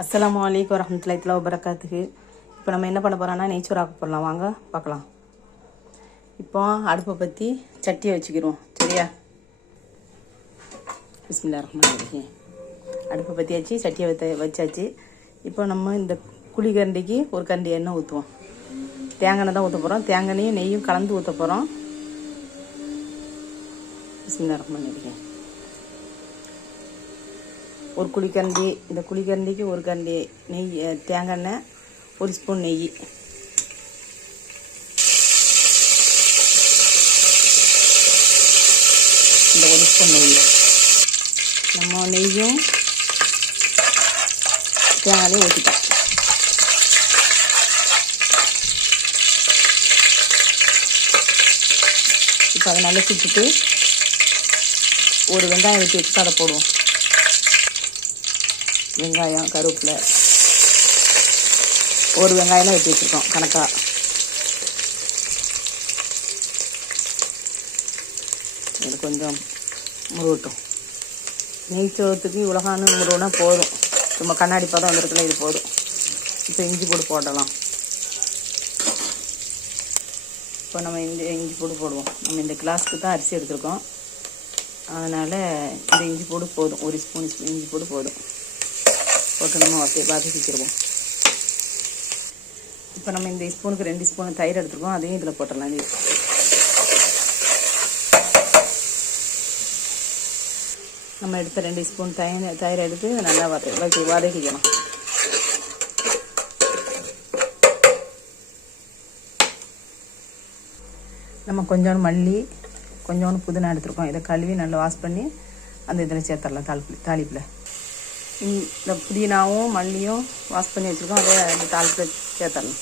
அஸ்ஸலாமு அலைக்கும் வரஹ்மத்துல்லாஹி வபரகாத்துஹு. இப்போ நம்ம என்ன பண்ண போகிறோம்னா நெய்ச்சோறு ஆக்க போடலாம், வாங்க பார்க்கலாம். இப்போ அடுப்பை பற்றி சட்டியை வச்சுக்கிறோம், சரியா? பிஸ்மில்லாஹிர் ரஹ்மானிர் ரஹீம். அடுப்பை பற்றி வச்சு சட்டியை வச்சாச்சு. இப்போ நம்ம இந்த குழி கரண்டிக்கு ஒரு கரண்டி எண்ணெய் ஊற்றுவோம். தேங்காய் எண்ணெய் தான் ஊற்ற போகிறோம். தேங்காயும் நெய்யும் கலந்து ஊற்ற போகிறோம். பிஸ்மில்லாஹிர் ரஹ்மானிர் ரஹீம். ஒரு குழிக்கரண்டி, இந்த குழிக்கரண்டிக்கு ஒரு கரண்டி நெய், தேங்காய் எண்ணெய், ஒரு ஸ்பூன் நெய். இந்த ஒரு ஸ்பூன் நெய் நம்ம நெய்யும் தேங்காயும் ஊற்றிட்டோம். இப்போ அதை நல்லா சுற்றிட்டு ஒரு வெங்காயம் வெட்டி வச்சுட்டு அதை போடுவோம். வெங்காயம், கருவேப்பிலை, ஒரு வெங்காயம் தான் வெட்டி வச்சுருக்கோம் கணக்காக. இது கொஞ்சம் முருகட்டும். நெய்ச்சோத்துக்கு உலகானு முருகனா போதும். சும்மா கண்ணாடி பதம் வந்துருக்குல்ல, இது போதும். இப்போ இஞ்சி பூடு போடலாம். இப்போ நம்ம இந்த இஞ்சி பூடு போடுவோம். நம்ம இந்த கிளாஸுக்கு தான் அரிசி எடுத்துருக்கோம், அதனால் இந்த இஞ்சி பூடு போதும். ஒரு ஸ்பூன் இஞ்சி பூடு போதும். போட்டு நம்ம வதக்கிக்கிடுவோம். இப்போ நம்ம இந்த ஸ்பூனுக்கு 2 ஸ்பூன் தயிர் எடுத்துருக்கோம், அதையும் இதில் போட்டுடலாம். இது நம்ம எடுத்த 2 ஸ்பூன் தயிர் எடுத்து நல்லா வதக்கிக்கணும். நம்ம கொஞ்சோண்டு மல்லி, கொஞ்சோண்டு புதினா எடுத்துருக்கோம். இதை கழுவி நல்லா வாஷ் பண்ணி அந்த இதில் சேர்த்துடலாம். தாளிப்பில் இந்த புதினாவும் மல்லியும் வாஷ் பண்ணி வச்சுருக்கோம், அதை அந்த தாளிப்பில் சேர்த்துடலாம்.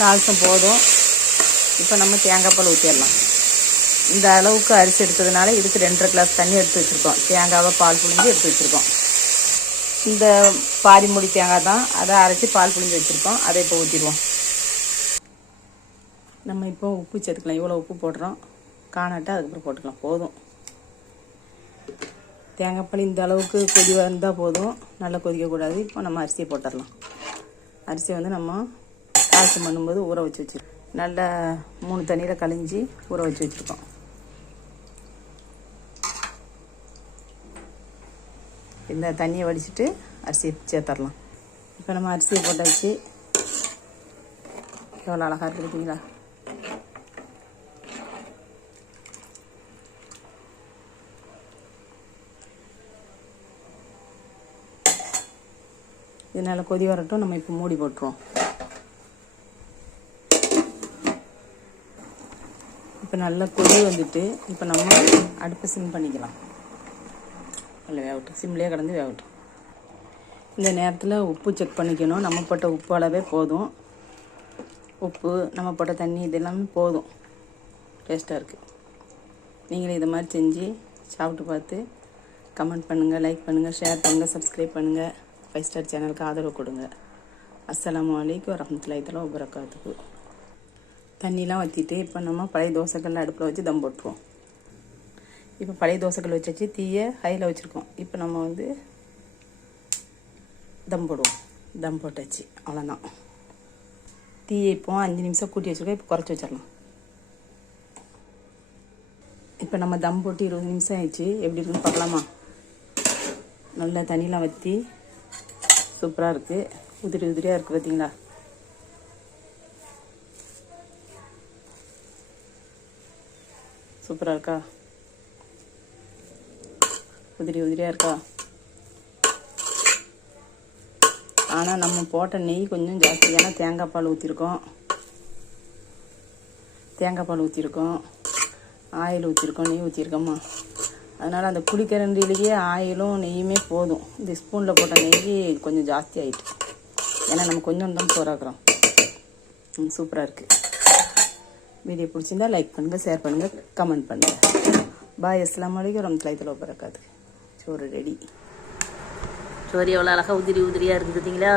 தாளிசம் போதும். இப்போ நம்ம தேங்காய் பால் ஊற்றிடலாம். இந்த அளவுக்கு அரிசி எடுத்ததுனால இதுக்கு 2.5 கிளாஸ் தண்ணி எடுத்து வச்சுருக்கோம். தேங்காவை பால் புழிஞ்சு எடுத்து வச்சுருக்கோம். இந்த பாரிமுடி தேங்காய் தான், அதை அரைச்சி பால் புழிஞ்சு வச்சுருக்கோம். அதை இப்போ ஊற்றிடுவோம். நம்ம இப்போ உப்பு சேர்த்துக்கலாம். இவ்வளோ உப்பு போடுறோம், காணாட்டா அதுக்கப்புறம் போட்டுக்கலாம். போதும். தேங்காய் பால் இந்த அளவுக்கு கொதி வந்தால் போதும், நல்லா கொதிக்கக்கூடாது. இப்போ நம்ம அரிசியை போட்டுடலாம். அரிசியை வந்து நம்ம தாளிசம் பண்ணும்போது ஊற வச்சுருக்கோம். நல்லா 3 தண்ணியில் கழிஞ்சி ஊற வச்சுருக்கோம். இந்த தண்ணியை வடிச்சிட்டு அரிசியை சேர்த்துடலாம். இப்போ நம்ம அரிசியை போட்டாச்சு. எவ்வளோ அழகாக இருக்குது பார்த்தீங்களா? இதனால் கொதி வரட்டும். நம்ம இப்போ மூடி போட்டுருவோம். இப்போ நல்லா கொதி வந்துட்டு இப்போ நம்ம அடுப்பை சிம் பண்ணிக்கலாம். நல்லா வேகட்டும், சிம்லேயே கடந்து வேகட்டும். இந்த நேரத்தில் உப்பு செக் பண்ணிக்கணும். நம்ம போட்ட உப்பு அளவே போதும். உப்பு, நம்ம போட்ட தண்ணி, இது எல்லாமே போதும். டேஸ்ட்டாக இருக்குது. நீங்களே இதை மாதிரி செஞ்சு சாப்பிட்டு பார்த்து கமெண்ட் பண்ணுங்கள், லைக் பண்ணுங்கள், ஷேர் பண்ணுங்கள், சப்ஸ்கிரைப் பண்ணுங்கள். 5 ஸ்டார் சேனலுக்கு ஆதரவு கொடுங்க. அஸ்ஸலாமு அலைக்கும் வரஹ்மத்துல்லாஹி வபரகாத்துஹு. தண்ணிலாம் வற்றிட்டு இப்போ நம்ம பழைய தோசைக்கல்ல அடுப்பில் வச்சு தம் போட்டுருவோம். இப்போ பழைய தோசைக்கல் வச்சாச்சு, தீயை ஹையில் வச்சுருக்கோம். இப்போ நம்ம வந்து தம் போடுவோம். தம் போட்டாச்சு, அவ்வளோதான். தீயை இப்போ 5 நிமிஷம் கூட்டி வச்சுருக்கோம். இப்போ குறைச்சி வச்சிடலாம். இப்போ நம்ம தம் போட்டு 20 நிமிஷம் ஆயிடுச்சு. எப்படி இருக்குன்னு பார்க்கலாமா? நல்லா தண்ணியெலாம் வற்றி சூப்பராக இருக்குது. உதிரியாக இருக்குது பார்த்தீங்களா? சூப்பராக இருக்கா? உதிரியாக இருக்கா? ஆனால் நம்ம போட்ட நெய் கொஞ்சம் ஜாஸ்தி. ஏன்னா தேங்காய் பால் ஊற்றிருக்கோம், ஆயில் ஊற்றிருக்கோம், நெய் ஊற்றிருக்கோம்மா. அதனால் அந்த குழிக்கரண்டிலேயே ஆயிலும் நெய்யுமே போதும். இந்த ஸ்பூனில் போட்ட நெய் கொஞ்சம் ஜாஸ்தி ஆகிட்டு, ஏன்னா நம்ம கொஞ்சம் தான் சோறாக்குறோம். சூப்பராக இருக்குது. வீடியோ பிடிச்சிருந்தா லைக் பண்ணுங்கள், ஷேர் பண்ணுங்கள், கமெண்ட் பண்ணுங்கள். பாய். அஸ்ஸலாமு அலைக்கும் வரஹ்மத்துல்லாஹி வபரகாத்துஹு. சோறு ரெடி. சோறு எவ்வளோ அழகாக உதிரியாக இருக்குது பார்த்தீங்களா?